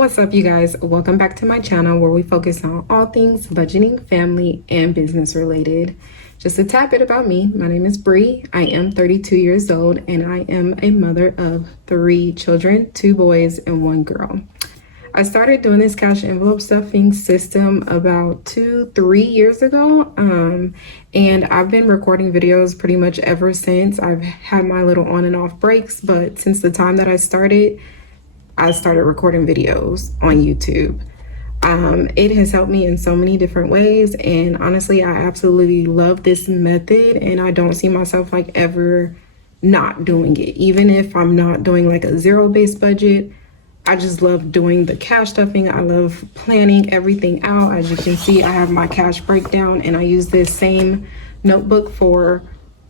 What's up, you guys? Welcome back to my channel where we focus on all things budgeting, family, and business related. Just a tad bit about me. My name is Bree. I am 32 years old and I am a mother of 3 children, 2 boys and 1 girl. I started doing this cash envelope stuffing system about 2-3 years ago, and I've been recording videos pretty much ever since. I've had my little on and off breaks, but since the time that I started recording videos on YouTube. It has helped me in so many different ways, and honestly, I absolutely love this method, and I don't see myself like ever not doing it. Even if I'm not doing like a zero-based budget, I just love doing the cash stuffing. I love planning everything out. As you can see, I have my cash breakdown, and I use this same notebook for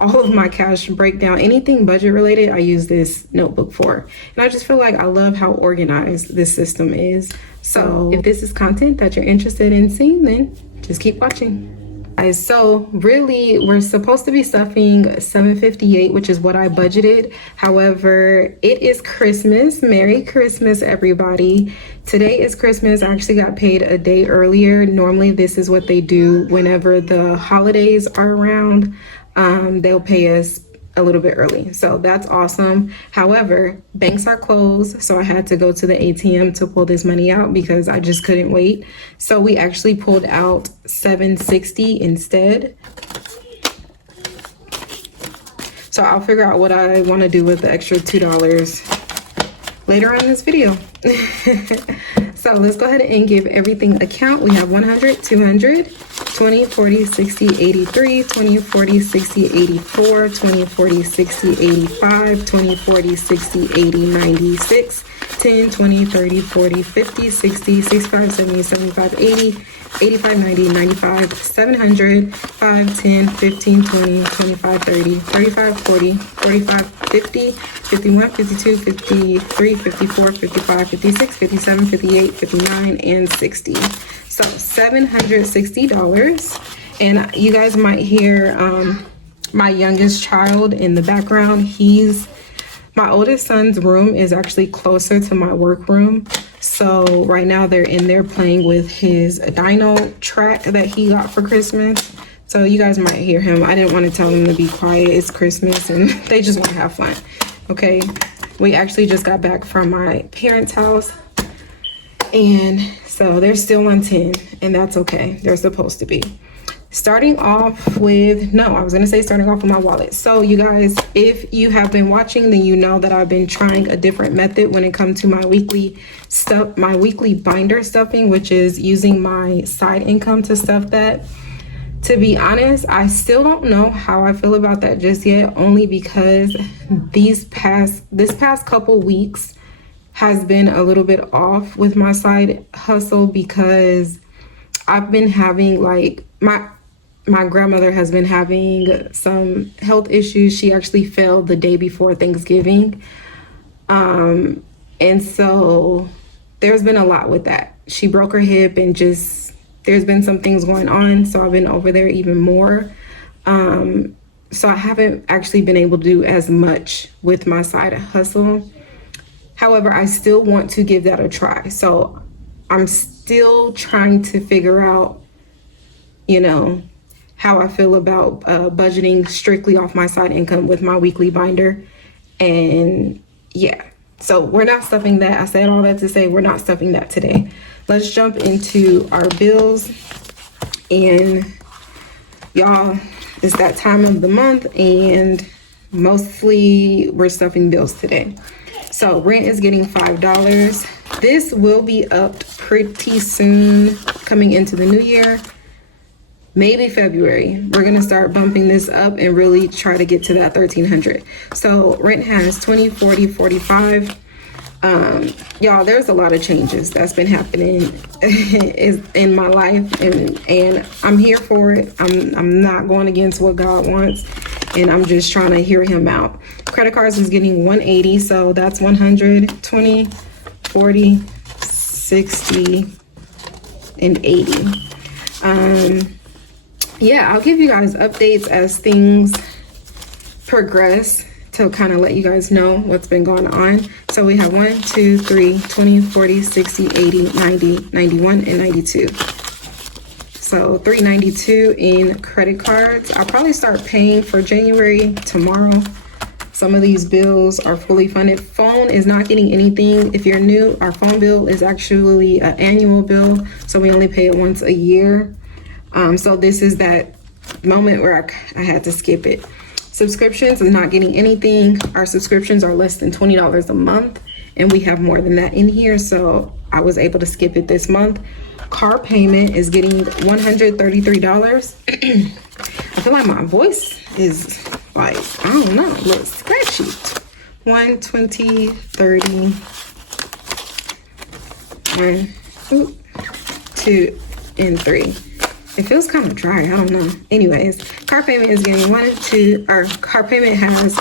all of my cash breakdown. Anything budget related, I use this notebook for. And I just feel like I love how organized this system is. So if this is content that you're interested in seeing, then just keep watching. Guys, so really we're supposed to be stuffing $758, which is what I budgeted. However, it is Christmas. Merry Christmas, everybody. Today is Christmas. I actually got paid a day earlier. Normally this is what they do whenever the holidays are around. They'll pay us a little bit early, so that's awesome. However, banks are closed, so I had to go to the ATM to pull this money out because I just couldn't wait. So we actually pulled out $760 instead. So I'll figure out what I want to do with the extra $2 later on in this video. So let's go ahead and give everything a count. We have 100, 200, 20, 40, 60, 83, 20, 40, 60, 84, 20, 40, 60, 85, 20, 40, 60, 80, 96, 10, 20, 30, 40, 50, 60, 65, 70, 75, 80, 85, 90, 95, 700, 5, 10, 15, 20, 25, 30, 35, 40, 45, 50, 51, 52, 53, 54, 55, 56, 57, 58, 59, and 60. So $760. And you guys might hear my youngest child in the background. My oldest son's room is actually closer to my work room. So right now they're in there playing with his dino track that he got for Christmas. So you guys might hear him. I didn't want to tell them to be quiet. It's Christmas and they just want to have fun. Okay. We actually just got back from my parents' house. And so they're still on 10, and that's okay. They're supposed to be. Starting off with my wallet. So you guys, if you have been watching, then you know that I've been trying a different method when it comes to my weekly binder stuffing, which is using my side income to stuff that. To be honest, I still don't know how I feel about that just yet, only because this past couple weeks has been a little bit off with my side hustle because I've been having like my grandmother has been having some health issues. She actually fell the day before Thanksgiving. And so there's been a lot with that. She broke her hip and there's been some things going on. So I've been over there even more. So I haven't actually been able to do as much with my side hustle. However, I still want to give that a try. So I'm still trying to figure out, how I feel about budgeting strictly off my side income with my weekly binder. And yeah, so we're not stuffing that. I said all that to say we're not stuffing that today. Let's jump into our bills. And y'all, it's that time of the month and mostly we're stuffing bills today. So rent is getting $5. This will be upped pretty soon coming into the new year. Maybe February. We're going to start bumping this up and really try to get to that $1,300. So rent has 20, 40, 45. Y'all, there's a lot of changes that's been happening in my life, and I'm here for it. I'm not going against what God wants, and I'm just trying to hear him out. Credit cards is getting 180, so that's 100, 20, 40, 60, and 80. Yeah, I'll give you guys updates as things progress to kind of let you guys know what's been going on. So we have 1, 2, 3, 20, 40, 60, 80, 90, 91, and 92. So $392 in credit cards. I'll probably start paying for January tomorrow. Some of these bills are fully funded. Phone is not getting anything. If you're new, our phone bill is actually an annual bill, so we only pay it once a year. So this is that moment where I had to skip it. Subscriptions is not getting anything. Our subscriptions are less than $20 a month, and we have more than that in here, so I was able to skip it this month. Car payment is getting $133. I feel like my voice is like, I don't know, a little scratchy. 120, 30, 1, 2, and 3. It feels kind of dry, I don't know. Anyways, car payment is getting our car payment has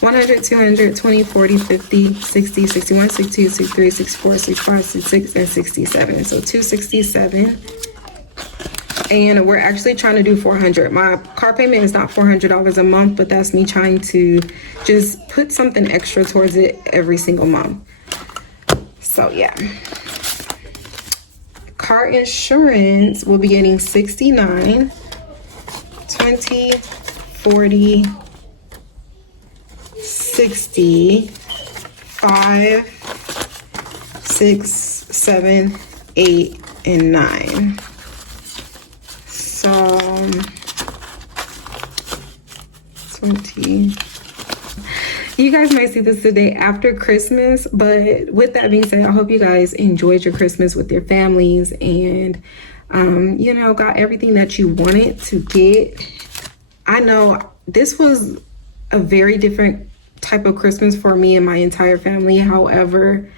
100, 200, 20, 40, 50, 60, 61, 62, 63, 64, 65, 66, and 67. So 267. And we're actually trying to do 400. My car payment is not $400 a month, but that's me trying to just put something extra towards it every single month. So yeah. Car insurance will be getting 69, 20, 40, 60, 5, 6, 7, 8, and 9. So 20. You guys might see this the day after Christmas, but with that being said, I hope you guys enjoyed your Christmas with your families and you know, got everything that you wanted to get. I know this was a very different type of Christmas for me and my entire family. However,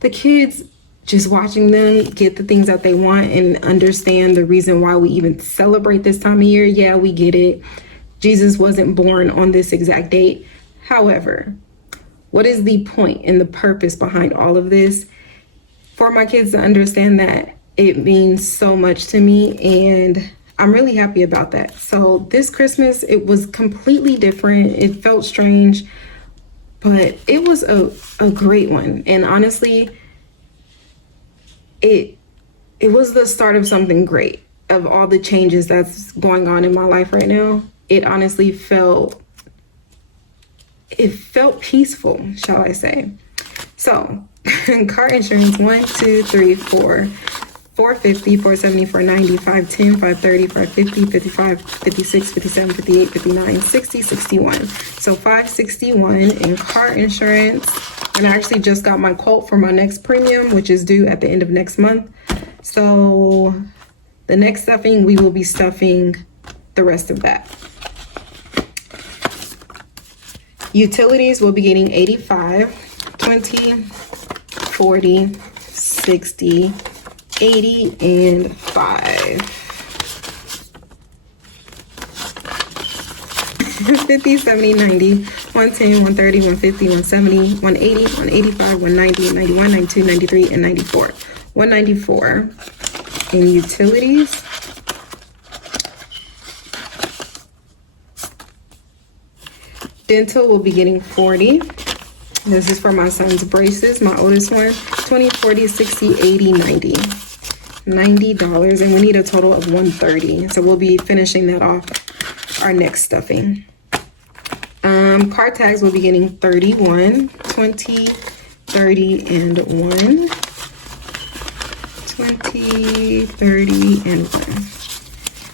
the kids, just watching them get the things that they want and understand the reason why we even celebrate this time of year. Yeah, we get it. Jesus wasn't born on this exact date. However, what is the point and the purpose behind all of this? For my kids to understand that it means so much to me, and I'm really happy about that. So this Christmas, it was completely different. It felt strange, but it was a great one. And honestly, it was the start of something great. Of all the changes that's going on in my life right now, it honestly felt peaceful, shall I say. So car insurance, 1, 2, 3, 4, 450, 470, 490, 510, 530, 550, 55, 56, 57, 58, 59, 60, 61. So 561 in car insurance. And I actually just got my quote for my next premium, which is due at the end of next month. So the next stuffing, we will be stuffing the rest of that. Utilities will be getting 85, 20, 40, 60, 80, and 5. 50, 70, 90, 110, 130, 150, 170, 180, 185, 190, 91, 92, 93, and 94. 194 in utilities. Dental will be getting 40. This is for my son's braces, my oldest one. 20, 40, 60, 80, 90. $90, and we need a total of 130. So we'll be finishing that off our next stuffing. Car tags will be getting 31, 20, 30, and 1. 20, 30, and 1.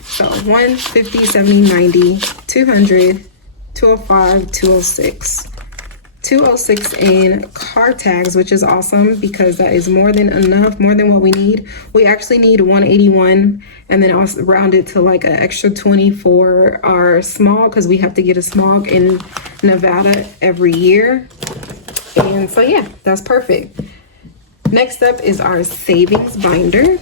So 150, 70, 90, 200, 205, 206. 206 in car tags, which is awesome because that is more than enough, more than what we need. We actually need 181, and then I'll round it to like an extra 20 for our smog, because we have to get a smog in Nevada every year. And so yeah, that's perfect. Next up is our savings binder.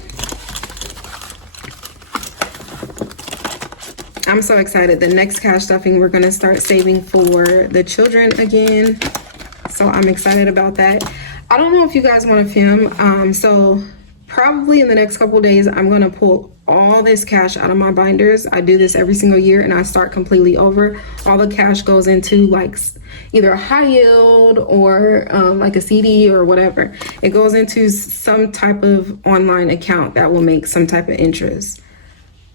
I'm so excited. The next cash stuffing, we're gonna start saving for the children again. So I'm excited about that. I don't know if you guys wanna film. So probably in the next couple days, I'm going to pull all this cash out of my binders. I do this every single year and I start completely over. All the cash goes into like either a high yield or like a CD or whatever. It goes into some type of online account that will make some type of interest.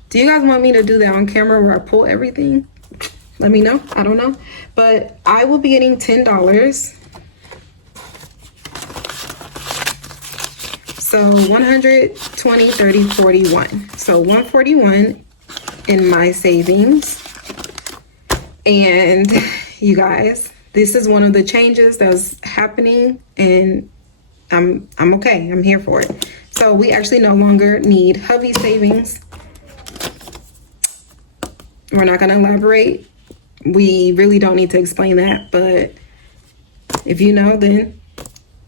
Do you guys want me to do that on camera where I pull everything? Let me know. I don't know. But I will be getting $10. So 120, 30, 41. So 141 in my savings. And you guys, this is one of the changes that's happening, and I'm okay. I'm here for it. So we actually no longer need hubby savings. We're not going to elaborate. We really don't need to explain that, but if you know, then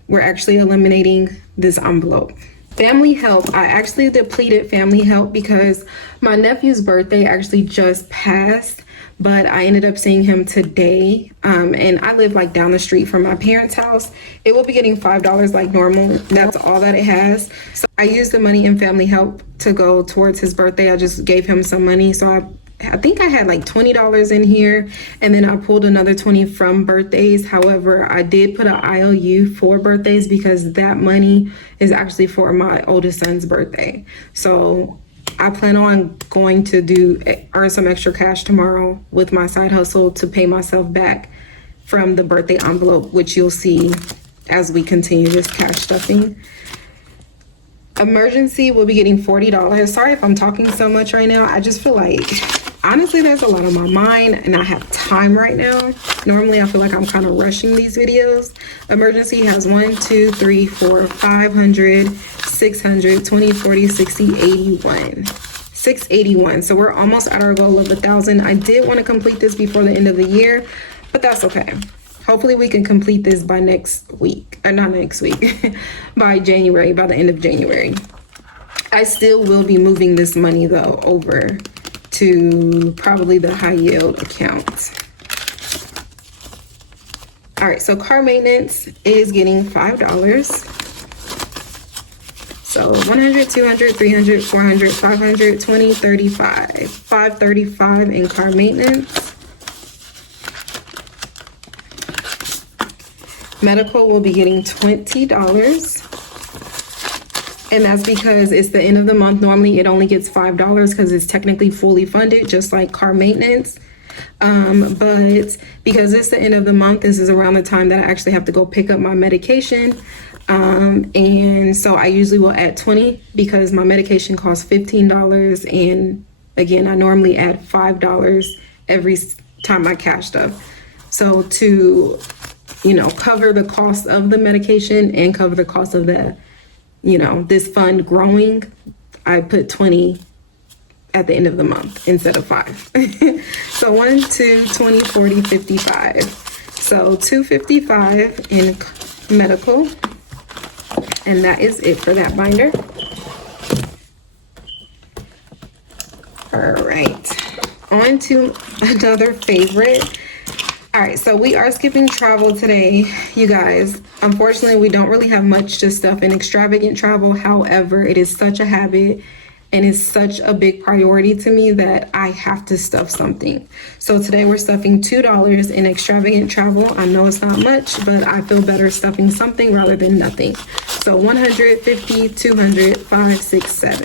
we're actually eliminating this envelope. Family help. I actually depleted family help because my nephew's birthday actually just passed, but I ended up seeing him today. And I live like down the street from my parents' house. It will be getting $5 like normal. That's all that it has. So I used the money in family help to go towards his birthday. I just gave him some money. So I think I had like $20 in here, and then I pulled another 20 from birthdays. However, I did put an IOU for birthdays because that money is actually for my oldest son's birthday. So I plan on going to earn some extra cash tomorrow with my side hustle to pay myself back from the birthday envelope, which you'll see as we continue this cash stuffing. Emergency will be getting $40. Sorry if I'm talking so much right now. I just feel like, honestly, there's a lot on my mind and I have time right now. Normally, I feel like I'm kind of rushing these videos. Emergency has 1, 2, 3, 4, 500, 600, 20, 40, 60, 81. 681. So we're almost at our goal of 1,000. I did want to complete this before the end of the year, but that's okay. Hopefully we can complete this by next week, or not next week, by January, by the end of January. I still will be moving this money though over to probably the high yield account. All right, so car maintenance is getting $5. So 100, 200, 300, 400, 500, 20, 35. $535 in car maintenance. Medical will be getting $20. And that's because it's the end of the month. Normally it only gets $5 because it's technically fully funded, just like car maintenance. But because it's the end of the month, this is around the time that I actually have to go pick up my medication. And so I usually will add 20 because my medication costs $15. And again, I normally add $5 every time I cash stuff. So to, cover the cost of the medication and cover the cost of the, this fund growing, I put 20 at the end of the month instead of 5. So 1, 2, 20, 40, 55. So $255 in medical. And that is it for that binder. All right, on to another favorite. All right, so we are skipping travel today, you guys. Unfortunately, we don't really have much to stuff in extravagant travel. However, it is such a habit and it's such a big priority to me that I have to stuff something. So today we're stuffing $2 in extravagant travel. I know it's not much, but I feel better stuffing something rather than nothing. So 150, 200, 5, 6, 7.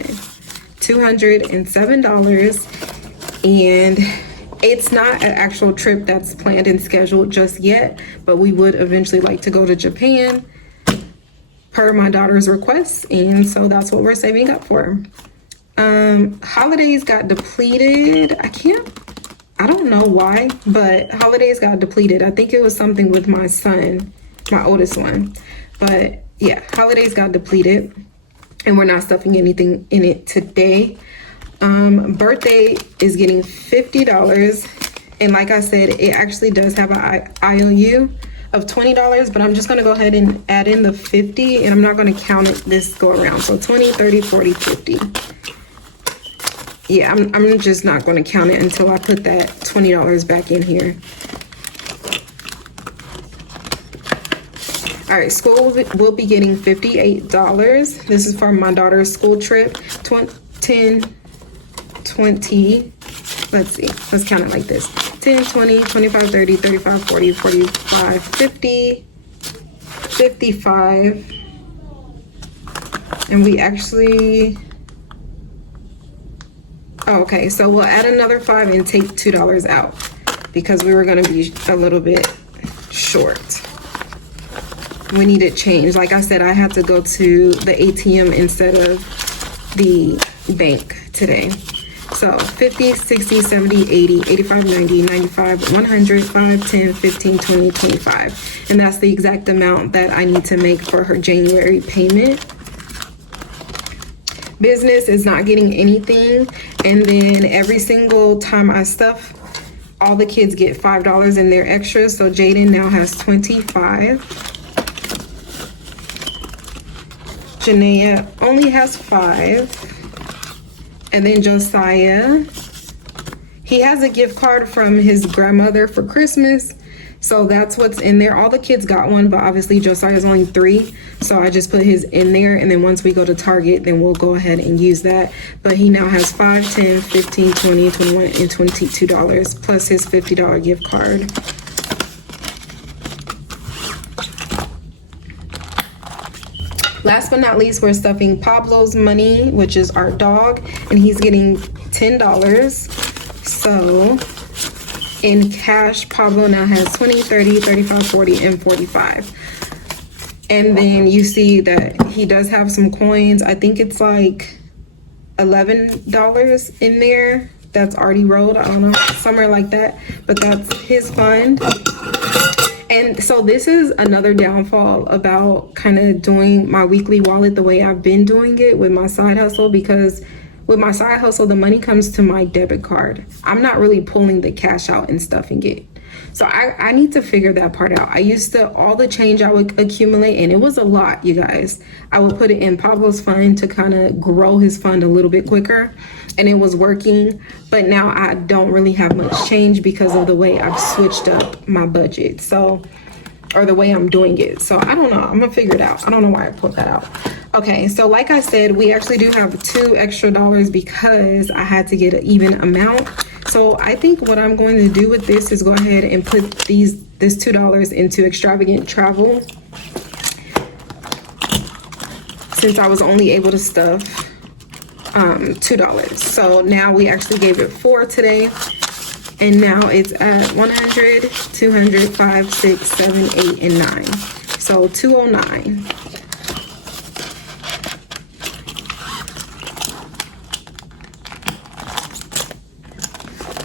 $207. And it's not an actual trip that's planned and scheduled just yet, but we would eventually like to go to Japan per my daughter's request. And so that's what we're saving up for. Holidays got depleted. I don't know why, but holidays got depleted. I think it was something with my son, my oldest one. But yeah, holidays got depleted and we're not stuffing anything in it today. Birthday is getting $50. And like I said, it actually does have an IOU of $20, but I'm just gonna go ahead and add in the 50 and I'm not gonna count it this go around. So 20, 30, 40, 50. Yeah, I'm just not gonna count it until I put that $20 back in here. All right, school will be getting $58. This is for my daughter's school trip. 10, 20, let's see, let's count it like this. 10, 20, 25, 30, 35, 40, 45, 50, 55. And we actually, oh, okay, so we'll add another 5 and take $2 out because we were gonna be a little bit short. We needed change. Like I said, I had to go to the ATM instead of the bank today. So 50, 60, 70, 80, 85, 90, 95, 100, 5, 10, 15, 20, 25. And that's the exact amount that I need to make for her January payment. Business is not getting anything. And then every single time I stuff, all the kids get $5 in their extras. So Jaden now has 25. Janaea only has 5. And then Josiah, he has a gift card from his grandmother for Christmas. So that's what's in there. All the kids got one, but obviously Josiah's only 3. So I just put his in there. And then once we go to Target, then we'll go ahead and use that. But he now has 5, 10, 15, 20, 21, and $22 plus his $50 gift card. Last but not least, we're stuffing Pablo's money, which is our dog, and he's getting $10. So in cash, Pablo now has 20, 30, 35, 40, and 45. And then you see that he does have some coins. I think it's like $11 in there that's already rolled. I don't know, somewhere like that. But that's his fund. And so this is another downfall about kind of doing my weekly wallet the way I've been doing it with my side hustle, because with my side hustle, the money comes to my debit card. I'm not really pulling the cash out and stuffing it. So I need to figure that part out. I used to, all the change I would accumulate, and it was a lot, you guys. I would put it in Pablo's fund to kind of grow his fund a little bit quicker, and it was working. But now I don't really have much change because of the way I've switched up my budget. So, or the way I'm doing it. So I don't know, I'm gonna figure it out. I don't know why I put that out. Okay, so like I said, we actually do have $2 extra because I had to get an even amount. So I think what I'm going to do with this is go ahead and put this $2 into extravagant travel, since I was only able to stuff $2. So now we actually gave it 4 today, and now it's at 100, 200, 5, 6, 7, 8, and 9. So 209.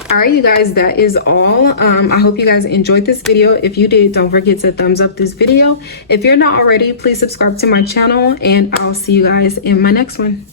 All right, you guys, that is all. I hope you guys enjoyed this video. If you did, don't forget to thumbs up this video. If you're not already, please subscribe to my channel, and I'll see you guys in my next one.